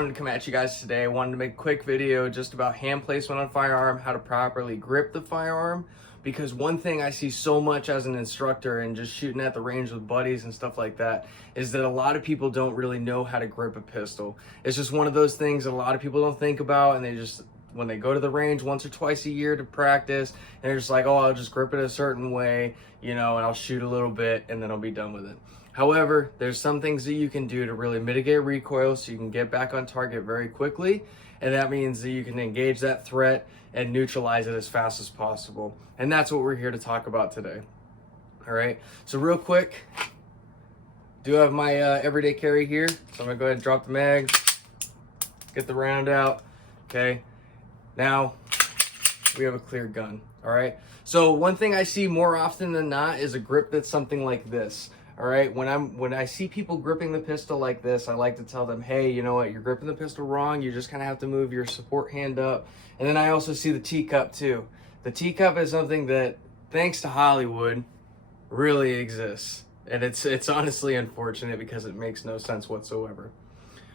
wanted to come at you guys today. I wanted to make a quick video just about hand placement on firearm, how to properly grip the firearm, because one thing I see so much as an instructor and just shooting at the range with buddies and stuff like that is that a lot of people don't really know how to grip a pistol. It's just one of those things that a lot of people don't think about, and they just, when they go to the range once or twice a year to practice, and they're just like, oh, I'll just grip it a certain way, you know, and I'll shoot a little bit and then I'll be done with it. However, there's some things that you can do to really mitigate recoil so you can get back on target very quickly, and that means that you can engage that threat and neutralize it as fast as possible. And that's what we're here to talk about today. All right, so real quick, do have my everyday carry here, so I'm gonna go ahead and drop the mag, get the round out. Okay, now we have a clear gun. All right, so one thing I see more often than not is a grip that's something like this. All right, when I see people gripping the pistol like this, I like to tell them, hey, you know what, you're gripping the pistol wrong. You just kind of have to move your support hand up. And then I also see the teacup too. The teacup is something that, thanks to Hollywood, really exists. And it's honestly unfortunate because it makes no sense whatsoever.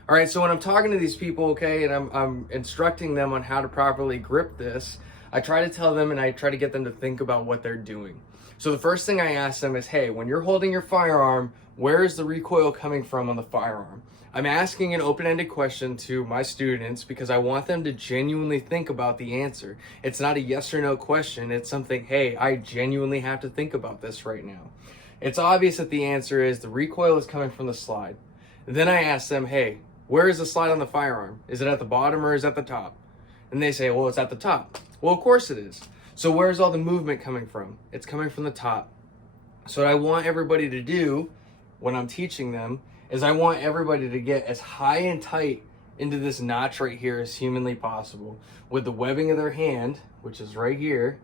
All right, so when I'm talking to these people, okay, and I'm instructing them on how to properly grip this, I try to tell them and I try to get them to think about what they're doing. So the first thing I ask them is, hey, when you're holding your firearm, where is the recoil coming from on the firearm? I'm asking an open-ended question to my students because I want them to genuinely think about the answer. It's not a yes or no question. It's something, hey, I genuinely have to think about this right now. It's obvious that the answer is the recoil is coming from the slide. Then I ask them, hey, where is the slide on the firearm? Is it at the bottom or is it at the top? And they say, well, it's at the top. Well, of course it is. So where's all the movement coming from? It's coming from the top. So what I want everybody to do when I'm teaching them is I want everybody to get as high and tight into this notch right here as humanly possible. With the webbing of their hand, which is right here,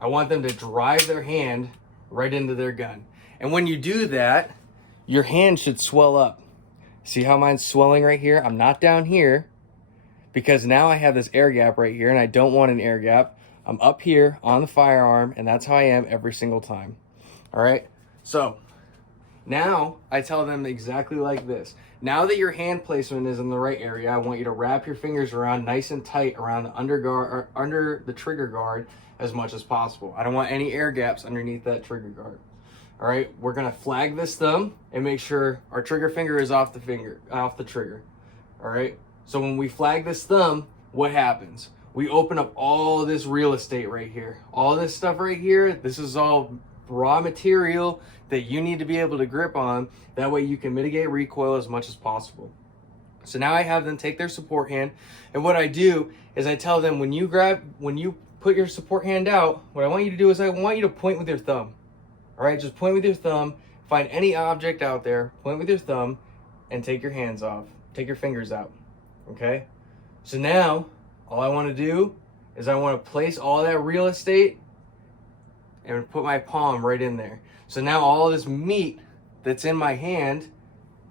I want them to drive their hand right into their gun. And when you do that, your hand should swell up. See how mine's swelling right here? I'm not down here because now I have this air gap right here and I don't want an air gap. I'm up here on the firearm, and that's how I am every single time. All right, so now I tell them exactly like this. Now that your hand placement is in the right area, I want you to wrap your fingers around nice and tight around the under the trigger guard as much as possible. I don't want any air gaps underneath that trigger guard. All right, we're gonna flag this thumb and make sure our trigger finger is off the trigger. All right, so when we flag this thumb, what happens? We open up all this real estate right here. All this stuff right here, this is all raw material that you need to be able to grip on. That way you can mitigate recoil as much as possible. So now I have them take their support hand, and what I do is I tell them when you put your support hand out, what I want you to do is I want you to point with your thumb. All right, just point with your thumb, find any object out there, point with your thumb, and take your hands off. Take your fingers out, okay? So now, all I want to do is I want to place all that real estate and put my palm right in there. So now all this meat that's in my hand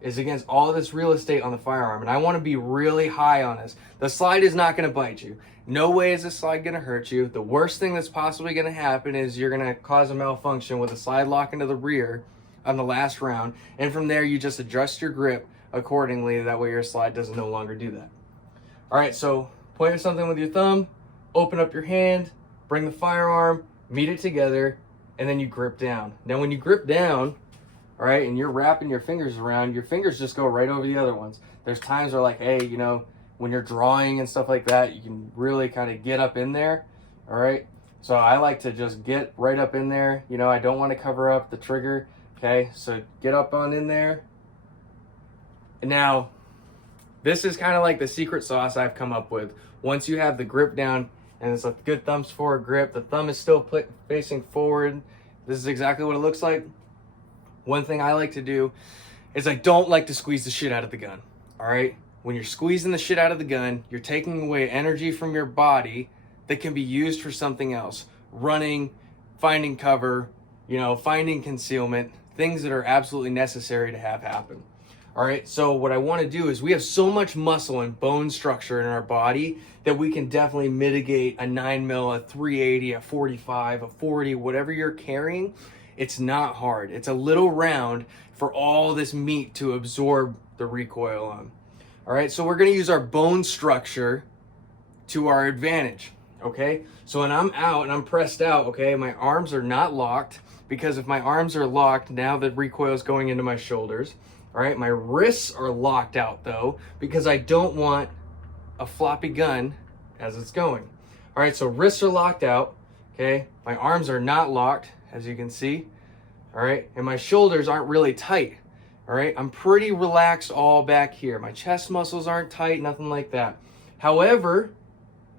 is against all this real estate on the firearm. And I want to be really high on this. The slide is not going to bite you. No way is the slide going to hurt you. The worst thing that's possibly going to happen is you're going to cause a malfunction with a slide lock into the rear on the last round. And from there, you just adjust your grip accordingly. That way your slide doesn't no longer do that. All right, so point at something with your thumb, open up your hand, bring the firearm, meet it together, and then you grip down. Now when you grip down, all right, and you're wrapping your fingers around, your fingers just go right over the other ones. There's times where like, hey, you know, when you're drawing and stuff like that, you can really kind of get up in there, all right? So I like to just get right up in there. You know, I don't want to cover up the trigger, okay? So get up on in there. And now, this is kind of like the secret sauce I've come up with. Once you have the grip down and it's a good thumbs forward grip, the thumb is still facing forward. This is exactly what it looks like. One thing I like to do is I don't like to squeeze the shit out of the gun, all right? When you're squeezing the shit out of the gun, you're taking away energy from your body that can be used for something else. Running, finding cover, you know, finding concealment, things that are absolutely necessary to have happen. All right, so what I want to do is we have so much muscle and bone structure in our body that we can definitely mitigate a 9mm, a 380, a 45, a 40, whatever you're carrying. It's not hard. It's a little round for all this meat to absorb the recoil on. All right, so we're gonna use our bone structure to our advantage, okay? So when I'm out and I'm pressed out, okay, my arms are not locked, because if my arms are locked, now the recoil is going into my shoulders. All right, my wrists are locked out though, because I don't want a floppy gun as it's going. All right, so wrists are locked out, okay? My arms are not locked, as you can see, all right? And my shoulders aren't really tight, all right? I'm pretty relaxed all back here. My chest muscles aren't tight, nothing like that. However,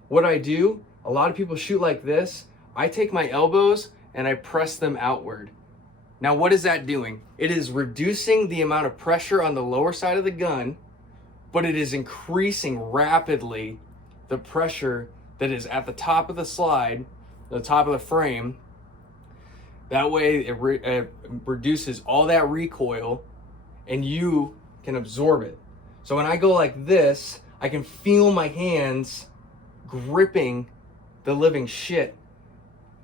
what I do, a lot of people shoot like this. I take my elbows and I press them outward. Now, what is that doing? It is reducing the amount of pressure on the lower side of the gun, but it is increasing rapidly the pressure that is at the top of the slide, the top of the frame. That way it reduces all that recoil and you can absorb it. So when I go like this, I can feel my hands gripping the living shit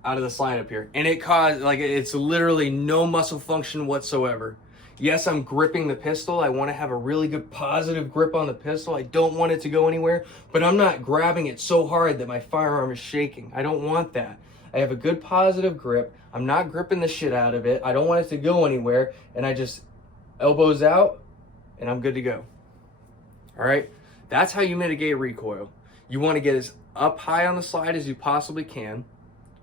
out of the slide up here. And it's literally no muscle function whatsoever. Yes, I'm gripping the pistol. I want to have a really good positive grip on the pistol. I don't want it to go anywhere, but I'm not grabbing it so hard that my firearm is shaking. I don't want that. I have a good positive grip. I'm not gripping the shit out of it. I don't want it to go anywhere. And I just elbows out and I'm good to go. All right. That's how you mitigate recoil. You want to get as up high on the slide as you possibly can.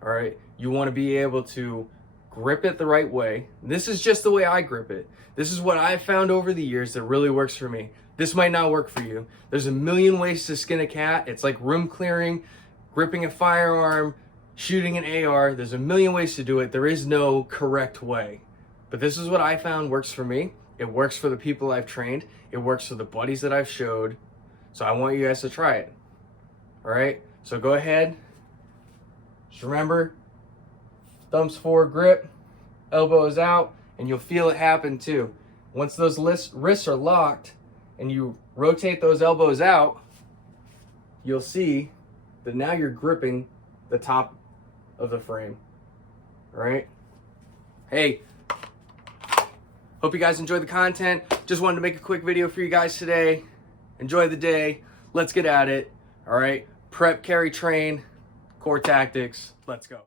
All right. You want to be able to grip it the right way. This is just the way I grip it. This is what I've found over the years that really works for me. This might not work for you. There's a million ways to skin a cat. It's like room clearing, gripping a firearm, shooting an AR. There's a million ways to do it. There is no correct way. But this is what I found works for me. It works for the people I've trained. It works for the buddies that I've showed. So I want you guys to try it. All right, so go ahead. Just remember, thumbs forward grip, elbows out, and you'll feel it happen too. Once those wrists are locked and you rotate those elbows out, you'll see that now you're gripping the top of the frame. All right? Hey, hope you guys enjoyed the content. Just wanted to make a quick video for you guys today. Enjoy the day. Let's get at it. All right? Prep, carry, train, core tactics. Let's go.